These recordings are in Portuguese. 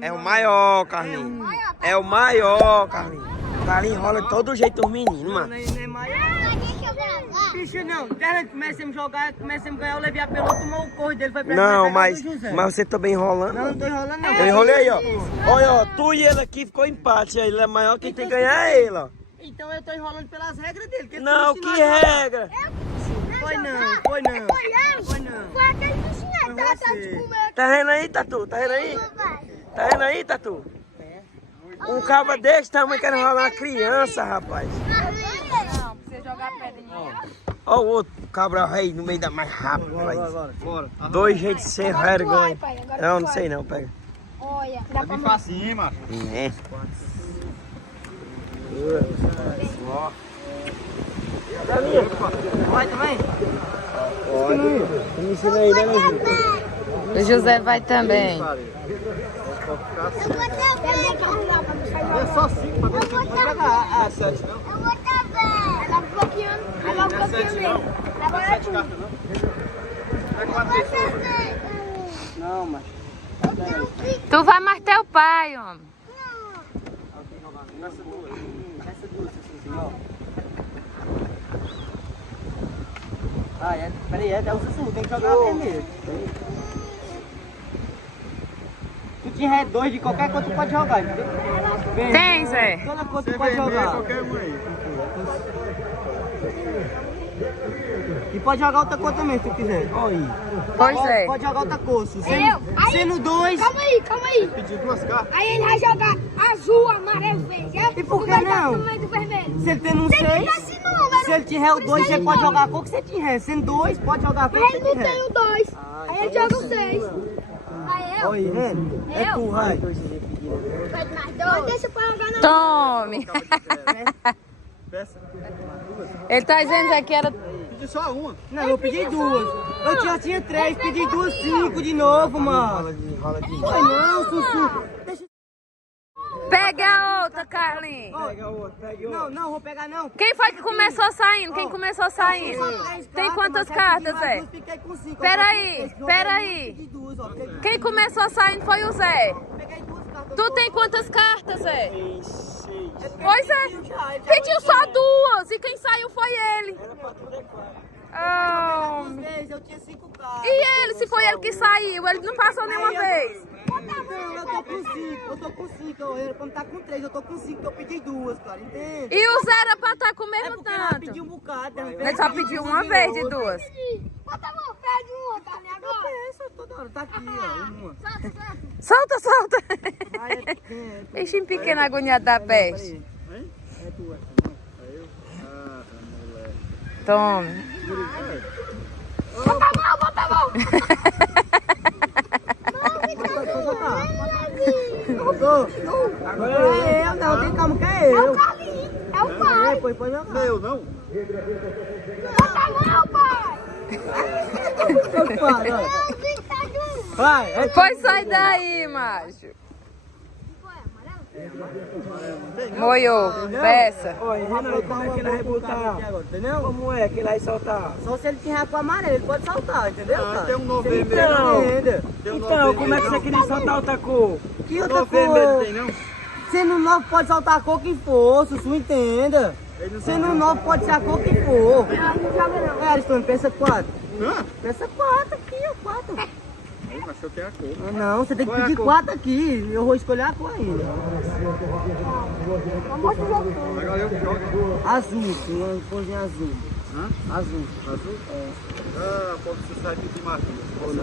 É o maior, Carlinhos. É o maior, Carlinhos. Carlinhos enrola de todo jeito os meninos, mano. Não é maior. Bicho, não. Desde que comecemos a jogar, comecemos a ganhar, eu levei a pelota, tomou o corpo dele, foi pra Não, mas você também enrolando. Não, não tô enrolando não. Eu enrolei aí, ó. Olha, ó, tu e ele aqui ficou empate. Ele é maior, quem tem que ganhar é ele, ó. Então eu tô enrolando pelas regras dele. Que não, que regra? Foi não, foi não. Foi não. Foi aquele bichinho que tava de comer. Tá vendo aí, Tatu? Tá vendo aí? Tá vendo aí, Tatu? Um cabo desse tamanho quer enrolar uma criança, rapaz. Não, precisa jogar pedrinha. Ó o outro cabra rei no meio da mais rápido, Agora, bora. Dois jeitos sem vergonha. Não, não sei não, pega. Olha, Dá pra facinho, mano. É. Vai também? Me ensina aí, né, Luiz? O José vai também. eu vou também. É só 5 pra ver se pode pegar. Ah, 7 não. Eu vou também. Ela bloqueando. Ela bloqueando mesmo. Agora tu. Pega uma pessoa. Não, mas... Tu vai mais teu pai, homem. Essa duas, assim, ó. Ah, é. Peraí, é o Sussu, tem que jogar vermelho. Tu tiver dois de qualquer cor, tu pode jogar, entendeu? Tem, Zé. Toda cor tu pode jogar. Qualquer um aí. E pode jogar outra cor também, se tu quiser. Pois é. Pode jogar outra cor, Sussu. Aí- Sendo dois... Calma aí. Pedir 2 cartas. Aí ele vai jogar azul, amarelo, verde. E por que Tu vai dar não? no meio do vermelho. Se ele tem um Tem que 6, dar esse número. se ele tiver o 2, ele pode jogar a cor que você tiver. Sendo 2, pode jogar a cor que Mas você ele não tiver. tem o 2. Aí ele joga o 6. Aí eu. Olha aí, é tu, vai. Pede mais 2. Deixa pra jogar na Tome. Peça. Ele tá dizendo que era... Pedir só uma. Não, eu pedi 2. Eu já tinha 3, pedi 2, 5 de novo, mano. Foi não, Sussu. Deixa... Pega a outra, Carlinhos. Não, vou pegar não. Quem foi que começou saindo? Quem começou saindo? Tem quantas cartas, Zé? Fiquei com 5. Peraí. Quem começou saindo foi o Zé. Peguei 2 cartas. Tu tem quantas cartas, Zé? Pois é. Pediu só 2 e quem saiu foi ele. Oh. Eu tinha 5 cartas. E ele, se foi ele que saiu? Ele não passou nenhuma vez. Não, eu tô com 5. Quando tá com 3, eu tô com 5. Eu pedi 2, cara, entende? E o Zé era pra estar com o mesmo Porque ela tanto. pediu um bocado. Ele só pediu uma vez de 2. Bota a mão, pede um outro ali agora. Essa toda hora, tá aqui, ó. Uma. Solta. Ai, é pequeno. Bichinho pequeno agoniado da peste. É tua. Ah, moleque. Tome. Bota a mão. Agora é eu, não, tem calma que é eu. É o Carlinhos. É o pai. Depois pode jogar. Meu, não? Bota a mão, pai. Não, tem que estar junto. Vai, é Pois sai daí, macho. Moiou, peça. Olha, Renan, como é que ele vai botar? Entendeu? Como é que ele vai soltar? Só se ele tiver com amarelo, ele pode saltar, entendeu? Ah, tem um novo Você vermelho. não entende. Tem um Então, novo como é que você queria soltar outra cor? Que outra Novo vermelho cor? tem, não? Sendo novo pode soltar a cor que for, Sussu, entenda. Sendo novo pode ser a cor que for. Não joga não. É, Ariston, pensa 4. Hã? Pensa 4 aqui, ó, 4. Mas eu tenho a cor. Ah, não, você tem que Qual é a pedir cor? 4 aqui. Eu vou escolher a cor ainda. Vamos jogar. Agora eu jogo. Azul, tem uma corzinha azul. Hã? Azul. Azul? Ah, pode você sair pedir Matheus.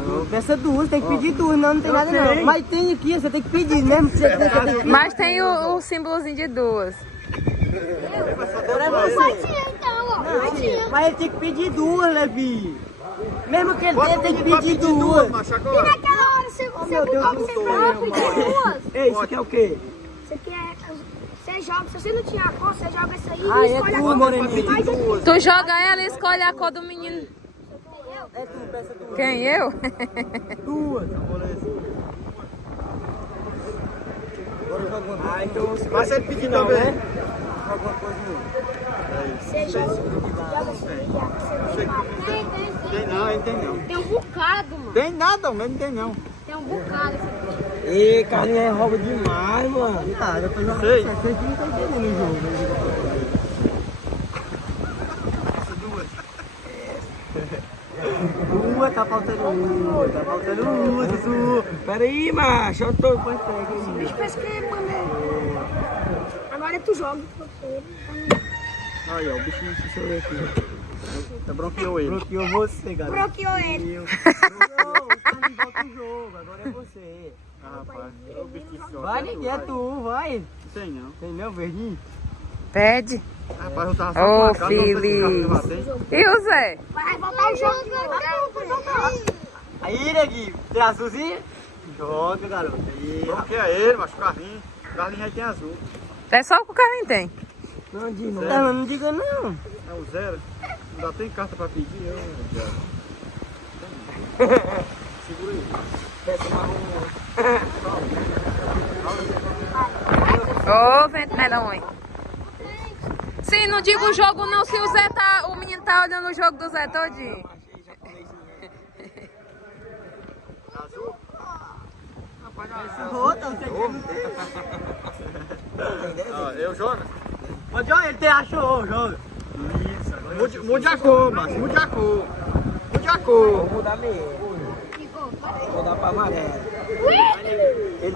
Não, peça 2, tem que pedir 2, não tem nada não. Mas tem aqui, você tem que pedir mesmo. Você tem que pedir. Mas tem o símbolozinho de 2. Agora é Vai você. tirar então, ó. Vai tirar. Mas ele tem que pedir 2, Levi. Mesmo que ele Bota tenha, tem que pra pedir 2. macho, E agora. naquela hora você meu Deus botou do você céu, pra pedir duas. Ei, isso aqui é o quê? Isso aqui é. Você joga, se você não tinha a cor, você joga isso aí Ah, e é escolhe a tu, cor. moreninho. Mas aqui, Tu joga ela e escolhe a cor do menino. É tu, peça 2. Quem, eu? 2. Ah, então você Mas ele pedir também. né? Alguma coisa não. você joga isso aí, ó. Você tem mais. Tem não, ele tem não. Tem um bocado, mano. Tem nada, mas não tem não. Tem um bocado isso aqui. Ei, Carlinhos é rouba demais, mano. Ah, eu tô jogando. Sei. Vocês não estão entendendo o jogo. Uma, tá faltando uma. Tá faltando uma, Zuzu. Pera aí, macho. Eu tô... Bicho, parece que é mané. Agora tu joga. Aí, ó, o bichinho se chorou aqui. Tá bronqueou ele. Bloqueou você, galera. Bloqueou ele. Não, o Carlinhos volta o jogo. Agora é você. Ah, rapaz. O bichinho se chorou. Vai, ninguém é tu, vai. Não sei não. Tem não, verdinho? Pede. Rapaz, eu tava só Ô, com a cara, não sei se o carro Feliz. bateu. E o Zé? Vai voltar o jogo. Aí, neguinho. Tem azulzinho? Joga, garoto. Aí, Bronqueia ele, macho, o Carlinhos. O Carlinhos aí tem azul. É só o que o Carlinhos tem. Não, de novo. Não, não diga não. É o zero. Ainda tem carta pra pedir, eu zero. Segura aí. Ô, vento melão. Sim, não digo o jogo não, se o Zé tá... O menino tá olhando o jogo do Zé todinho. Azul? Outra, você Ah, eu jogo? Pode jogar, ele te achou, joga. Mude a cor, macho. Mude a cor. Mude a cor. Vou mudar mesmo. Vou dar pra amarelo. Ele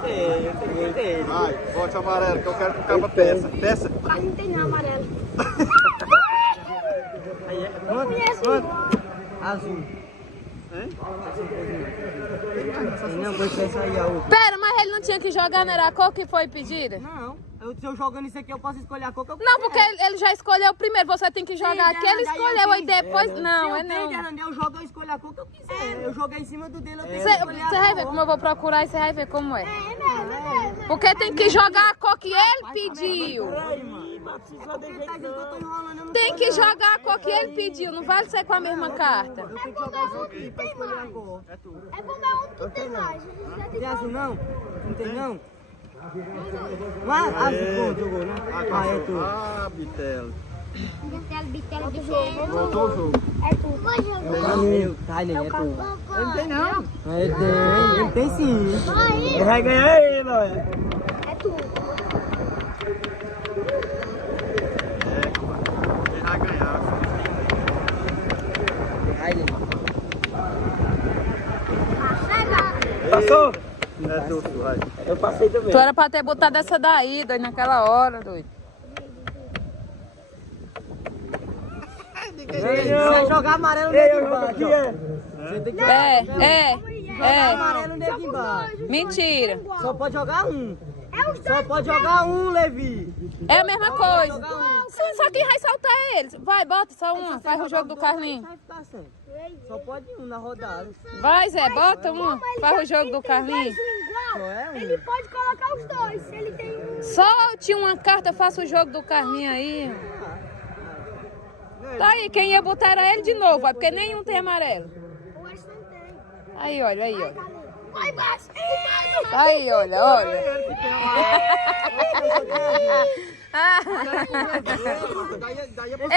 tem. Vai, bote amarelo, que eu quero que o cabo peça. Peça. Mas não tem não amarelo. Aí é. Quanto? Azul. Hein? Não, vou pensar aí a outra. Pera, mas ele não tinha que jogar, não era a cor que foi pedida? Não, se eu jogando isso aqui, eu posso escolher a cor que eu Não, porque ele já escolheu primeiro, você tem que jogar aqui, ele escolheu, aí depois... Não, é não. Eu jogo, eu escolho a cor que eu quiser. Eu joguei em cima do dele, eu tenho que Você escolher a vai cor. ver como eu vou procurar e você vai ver como é. Porque tem que jogar a cor que ele pediu. Porque tá dizendo que eu tô enrolando, eu não Tem tô, que não. jogar a cor que ele pediu, não vale ser com a mesma carta. Eu tenho que jogar isso aqui pra escolher a cor. É como é um que tem mais. Tem azul não? Não tem não? Mas azul, jogou, né? Ah, é tu. Ah, Bitelo. Bitelo. Voltou o jogo. É tu. Tá, ele é tu. Ele não tem não. Ele tem sim. Ele vai ganhar ele, olha. É tu. Ele vai ganhar. Passou? É tu, vai. Eu passei também. Tu era pra ter botado essa daí, doido, naquela hora, doido. Se você jogar amarelo Ei, nele eu jogo embaixo. aqui, Ó. é. Você tem que É. amarelo nele embaixo. Mentira. Só pode jogar um. Só pode jogar um, Levi. É a mesma coisa. Jogar um. Sim, só que vai soltar eles. Vai, bota só uma, faz o jogo do Carlinhos. Vai ficar sem. Só pode um na rodada. Vai, Zé, bota uma, faz o jogo do Carlinhos. Só é um. Ele pode colocar os dois. Se ele tem um. Solte uma carta, faça o jogo do Carlinhos aí. Tá aí, quem ia botar era ele de novo, vai, porque nenhum tem amarelo. Ou esse não tem. Aí, olha, aí, olha. Vai, Baixo. Aí, olha, olha.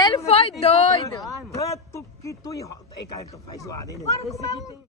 Ele foi doido. Tanto que tu enrola. Ei, cara, tu faz zoada, hein, nego? Esse aqui tem...